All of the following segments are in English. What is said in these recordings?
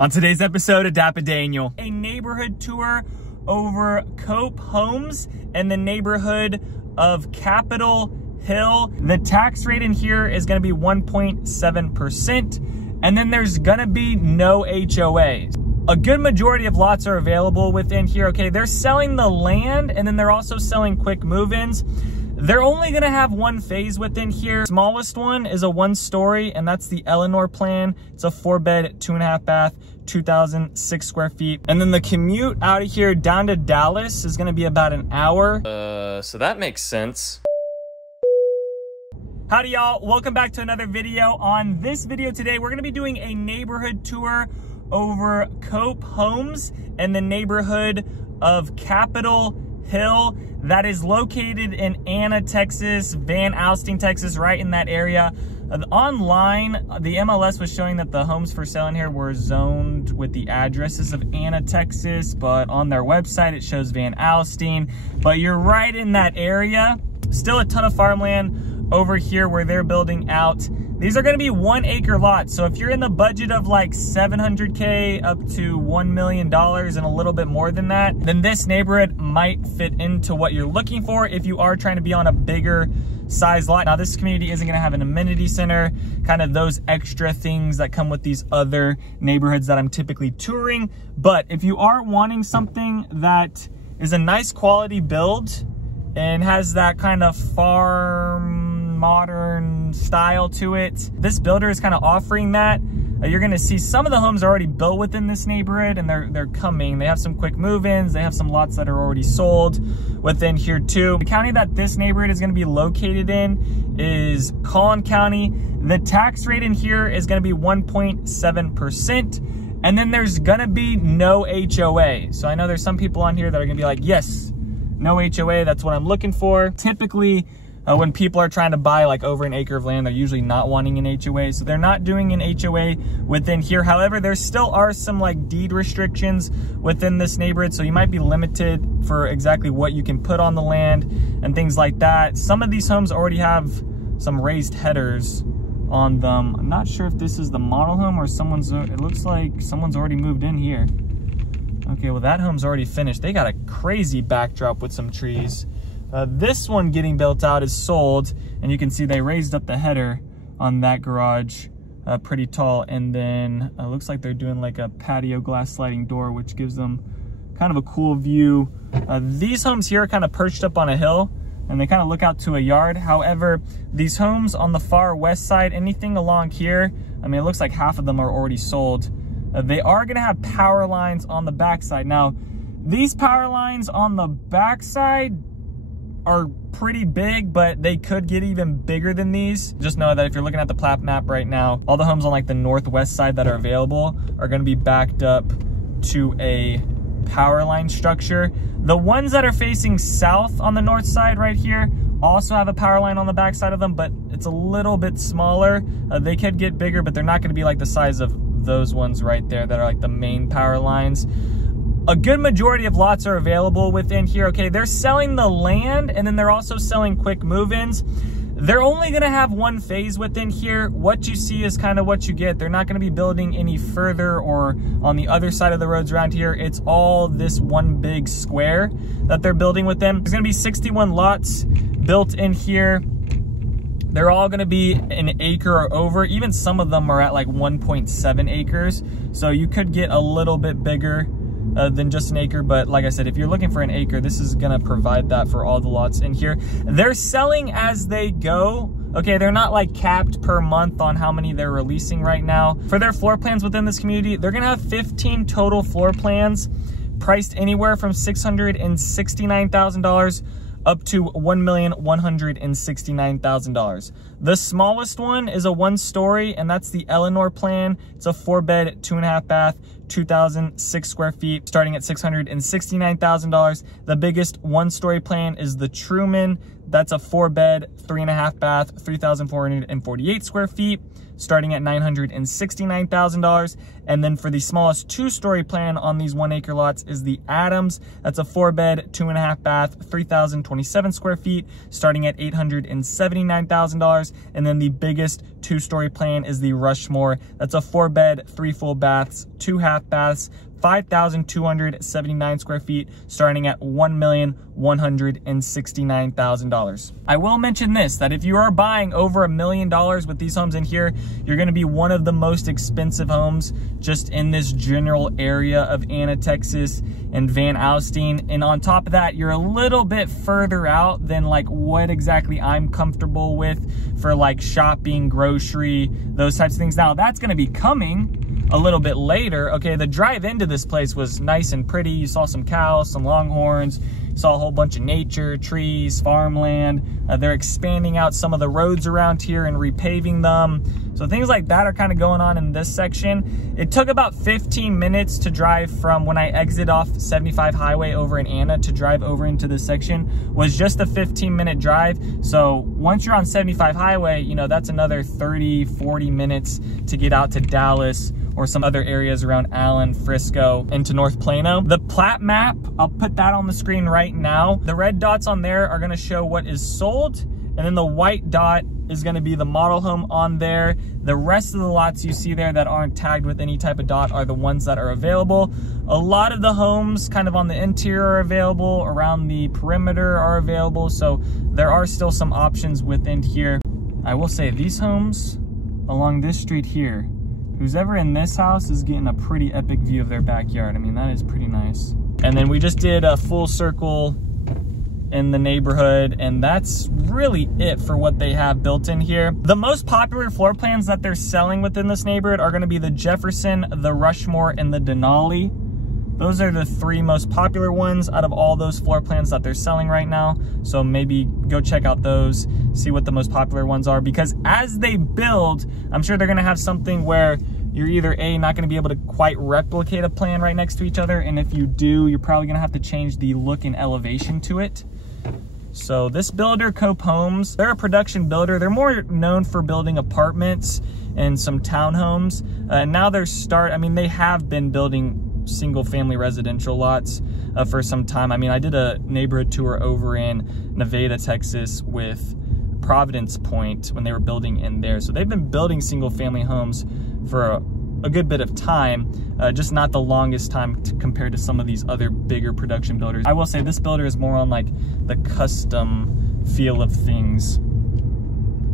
On today's episode of DAPA.DANIEL, a neighborhood tour over Cope Homes in the neighborhood of Capitol Hill. The tax rate in here is going to be 1.7%, and then there's going to be no HOAs. A good majority of lots are available within here. Okay, they're selling the land, and then they're also selling quick move-ins. They're only gonna have one phase within here. Smallest one is a 1-story, and that's the Eleanor plan. It's a 4-bed, 2.5 bath, 2,006 square feet. And then the commute out of here down to Dallas is gonna be about an hour. So that makes sense. Howdy y'all, welcome back to another video. On this video today, we're gonna be doing a neighborhood tour over Cope Homes in the neighborhood of Capitol Hill. That is located in Anna, Texas, Van Alstyne, Texas, right in that area. Online, the MLS was showing that the homes for sale in here were zoned with the addresses of Anna, Texas, but on their website it shows Van Alstyne. But you're right in that area. Still a ton of farmland over here where they're building out. These are gonna be 1-acre lots. So if you're in the budget of like $700K up to $1 million and a little bit more than that, then this neighborhood might fit into what you're looking for if you are trying to be on a bigger size lot. Now this community isn't gonna have an amenity center, kind of those extra things that come with these other neighborhoods that I'm typically touring. But if you are wanting something that is a nice quality build and has that kind of farm modern style to it, this builder is kind of offering that. You're gonna see some of the homes are already built within this neighborhood, and they're coming. They have some quick move-ins. They have some lots that are already sold within here too. The county that this neighborhood is gonna be located in is Collin County. The tax rate in here is gonna be 1.7%, and then there's gonna be no HOA. So I know there's some people on here that are gonna be like, yes, no HOA, that's what I'm looking for. Typically, when people are trying to buy like over an acre of land, they're usually not wanting an HOA. So they're not doing an HOA within here. However, there still are some like deed restrictions within this neighborhood. So you might be limited for exactly what you can put on the land and things like that. Some of these homes already have some raised headers on them. I'm not sure if this is the model home or it looks like someone's already moved in here. Okay, well that home's already finished. They got a crazy backdrop with some trees. This one getting built out is sold, and you can see they raised up the header on that garage pretty tall, and then it looks like they're doing like a patio glass sliding door, which gives them kind of a cool view. These homes here are kind of perched up on a hill, and they kind of look out to a yard. However, these homes on the far west side, anything along here, I mean, it looks like half of them are already sold. They are gonna have power lines on the backside. Now, these power lines on the backside are pretty big, but they could get even bigger than these. Just know that if you're looking at the plat map right now, all the homes on like the northwest side that are available are going to be backed up to a power line structure. The ones that are facing south on the north side right here also have a power line on the back side of them, but it's a little bit smaller. They could get bigger, but they're not going to be like the size of those ones right there that are like the main power lines. A good majority of lots are available within here. Okay, they're selling the land, and then they're also selling quick move-ins. They're only gonna have one phase within here. What you see is kind of what you get. They're not gonna be building any further or on the other side of the roads around here. It's all this one big square that they're building with them. There's gonna be 61 lots built in here. They're all gonna be an acre or over. Even some of them are at like 1.7 acres. So you could get a little bit bigger than just an acre, but like I said, if you're looking for an acre, this is gonna provide that for all the lots in here. They're selling as they go. Okay, they're not like capped per month on how many they're releasing right now. For their floor plans within this community, they're gonna have 15 total floor plans priced anywhere from $669,000 up to $1,169,000. The smallest one is a 1-story, and that's the Eleanor plan. It's a 4-bed, 2.5 bath, 2,006 square feet, starting at $669,000. The biggest 1-story plan is the Truman. That's a 4-bed, 3.5 bath, 3,448 square feet, starting at $969,000. And then for the smallest 2-story plan on these 1 acre lots is the Adams. That's a 4-bed, 2.5 bath, 3,027 square feet, starting at $879,000. And then the biggest 2-story plan is the Rushmore. That's a 4-bed, 3 full baths, 2 half baths, 5,279 square feet, starting at $1,169,000. I will mention this, that if you are buying over $1 million with these homes in here, you're gonna be one of the most expensive homes just in this general area of Anna, Texas and Van Alstyne. And on top of that, you're a little bit further out than like what exactly I'm comfortable with for like shopping, grocery, those types of things. Now that's gonna be coming a little bit later. Okay, the drive into this place was nice and pretty. You saw some cows, some longhorns, you saw a whole bunch of nature, trees, farmland. They're expanding out some of the roads around here and repaving them. So things like that are kind of going on in this section. It took about 15 minutes to drive from when I exit off 75 highway over in Anna to drive over into this section, was just a 15-minute drive. So once you're on 75 highway, you know, that's another 30, 40 minutes to get out to Dallas or some other areas around Allen, Frisco, into North Plano. The plat map, I'll put that on the screen right now. The red dots on there are gonna show what is sold, and then the white dot is gonna be the model home on there. The rest of the lots you see there that aren't tagged with any type of dot are the ones that are available. A lot of the homes kind of on the interior are available, around the perimeter are available, so there are still some options within here. I will say these homes along this street here, who's ever in this house is getting a pretty epic view of their backyard. I mean, that is pretty nice. And then we just did a full circle in the neighborhood, and that's really it for what they have built in here. The most popular floor plans that they're selling within this neighborhood are gonna be the Jefferson, the Rushmore, and the Denali. Those are the 3 most popular ones out of all those floor plans that they're selling right now. So maybe go check out those, see what the most popular ones are, because as they build, I'm sure they're gonna have something where you're either A, not gonna be able to quite replicate a plan right next to each other, and if you do, you're probably gonna have to change the look and elevation to it. So this builder, Cope Homes, they're a production builder. They're more known for building apartments and some townhomes. Now they have been building single family residential lots for some time. I mean, I did a neighborhood tour over in Nevada, Texas with Providence Point when they were building in there. So they've been building single family homes for a good bit of time, just not the longest time compared to some of these other bigger production builders. I will say this builder is more on like the custom feel of things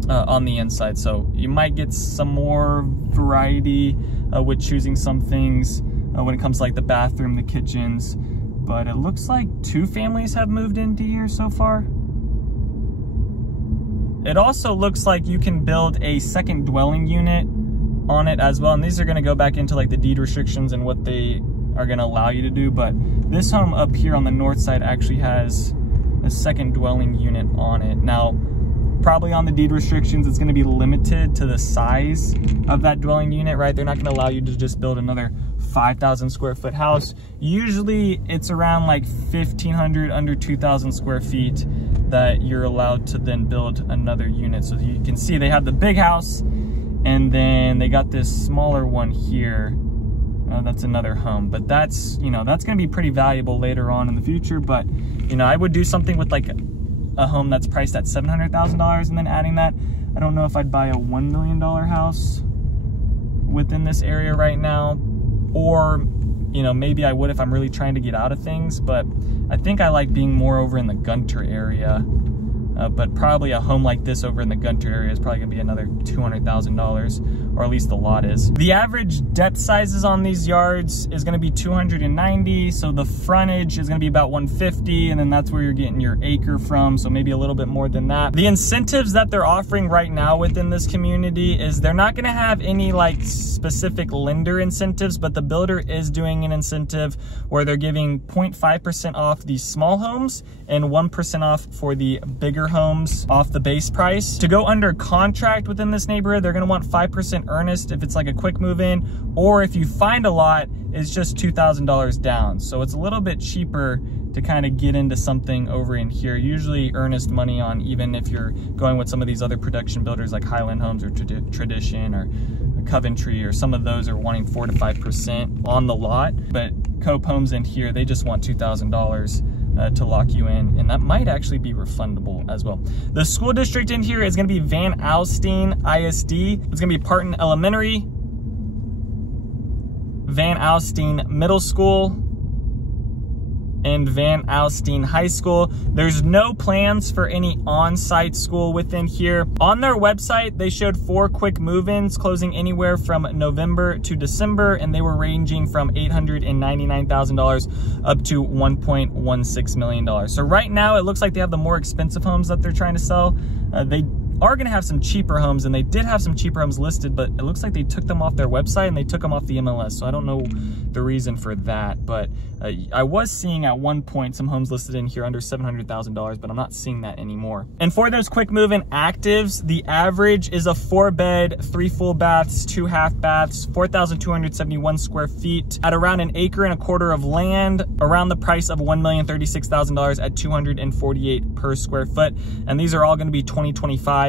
on the inside. So you might get some more variety with choosing some things when it comes to like the bathroom, the kitchens, but it looks like 2 families have moved into here so far. It also looks like you can build a second dwelling unit on it as well, and these are going to go back into like the deed restrictions and what they are going to allow you to do. But this home up here on the north side actually has a second dwelling unit on it. Now, probably on the deed restrictions, it's going to be limited to the size of that dwelling unit, right? They're not going to allow you to just build another 5,000 square foot house. Usually it's around like 1,500, under 2,000 square feet that you're allowed to then build another unit. So you can see they have the big house, and then they got this smaller one here. That's another home, but that's, you know, that's going to be pretty valuable later on in the future. But, you know, I would do something with like a home that's priced at $700,000 and then adding that. I don't know if I'd buy a $1 million house within this area right now, or, you know, maybe I would if I'm really trying to get out of things. But I think I like being more over in the Gunter area. But probably a home like this over in the Gunter area is probably gonna be another $200,000, or at least the lot is. The average depth sizes on these yards is gonna be 290, so the frontage is gonna be about 150, and then that's where you're getting your acre from, so maybe a little bit more than that. The incentives that they're offering right now within this community is they're not gonna have any like specific lender incentives, but the builder is doing an incentive where they're giving 0.5% off the small homes and 1% off for the bigger homes off the base price. To go under contract within this neighborhood, they're gonna want 5% earnest if it's like a quick move in, or if you find a lot, it's just $2,000 down. So it's a little bit cheaper to kind of get into something over in here. Usually earnest money on, even if you're going with some of these other production builders like Highland Homes or Tradition or Coventry, or some of those are wanting 4 to 5% on the lot. But Cope Homes in here, they just want $2,000 to lock you in, and that might actually be refundable as well. The school district in here is going to be Van Alstyne ISD. It's going to be Parton Elementary, Van Alstyne Middle School, and Van Alstyne High School. There's no plans for any on-site school within here. On their website, they showed 4 quick move-ins closing anywhere from November to December, and they were ranging from $899,000 up to $1.16 million. So right now, it looks like they have the more expensive homes that they're trying to sell. They are going to have some cheaper homes, and they did have some cheaper homes listed, but it looks like they took them off their website and they took them off the MLS. So I don't know the reason for that, but I was seeing at one point some homes listed in here under $700,000, but I'm not seeing that anymore. And for those quick move-in actives, the average is a 4-bed, 3 full baths, 2 half baths, 4,271 square feet at around 1.25 acres of land, around the price of $1,036,000 at $248 per square foot. And these are all going to be 2025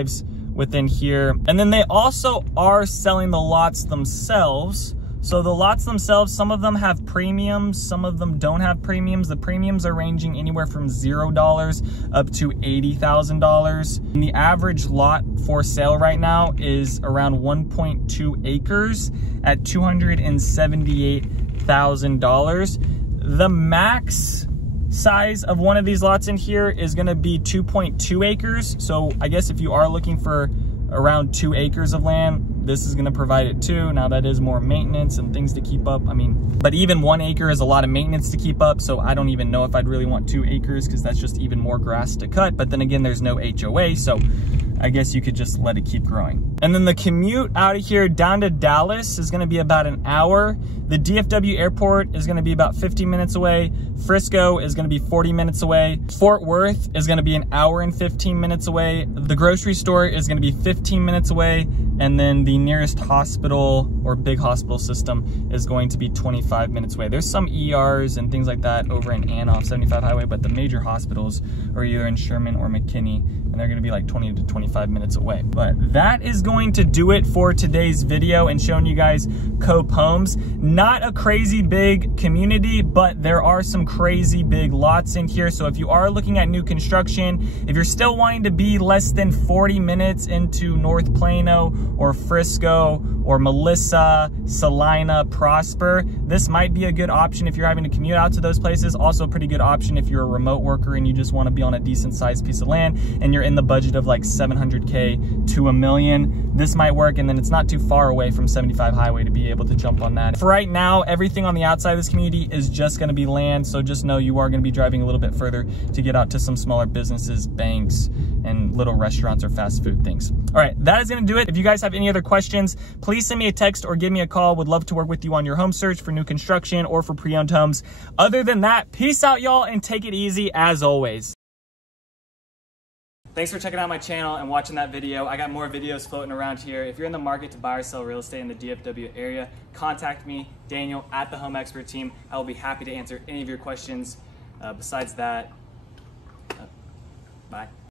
within here. And then they also are selling the lots themselves. So the lots themselves, some of them have premiums, some of them don't have premiums. The premiums are ranging anywhere from $0 up to $80,000. And the average lot for sale right now is around 1.2 acres at $278,000. The max size of one of these lots in here is going to be 2.2 acres. So I guess if you are looking for around 2 acres of land, this is going to provide it too. Now that is more maintenance and things to keep up. I mean, but even 1 acre is a lot of maintenance to keep up. So I don't even know if I'd really want 2 acres, because that's just even more grass to cut. But then again, there's no HOA. So I guess you could just let it keep growing. And then the commute out of here down to Dallas is going to be about an hour. The DFW airport is going to be about 15 minutes away. Frisco is going to be 40 minutes away. Fort Worth is going to be an hour and 15 minutes away. The grocery store is going to be 15 minutes away. And then the nearest hospital or big hospital system is going to be 25 minutes away. There's some ERs and things like that over in Anoff 75 Highway, but the major hospitals are either in Sherman or McKinney, and they're going to be like 20 to 25 minutes away. But that is going to do it for today's video and showing you guys Cope Homes. Not a crazy big community, but there are some crazy big lots in here. So if you are looking at new construction, if you're still wanting to be less than 40 minutes into North Plano or Frisco or Melissa, Salina, Prosper, this might be a good option if you're having to commute out to those places. Also a pretty good option if you're a remote worker and you just want to be on a decent sized piece of land and you're in the budget of like $700K to $1 million. This might work, and then it's not too far away from 75 Highway to be able to jump on that. For right now, everything on the outside of this community is just going to be land, so just know you are going to be driving a little bit further to get out to some smaller businesses, banks, and little restaurants or fast food things. All right, that is going to do it. If you guys have any other questions, please send me a text or give me a call. Would love to work with you on your home search for new construction or for pre-owned homes. Other than that, peace out, y'all, and take it easy as always. Thanks for checking out my channel and watching that video. I got more videos floating around here. If you're in the market to buy or sell real estate in the DFW area, contact me, Daniel, at the Home Expert Team. I will be happy to answer any of your questions. Besides that, bye.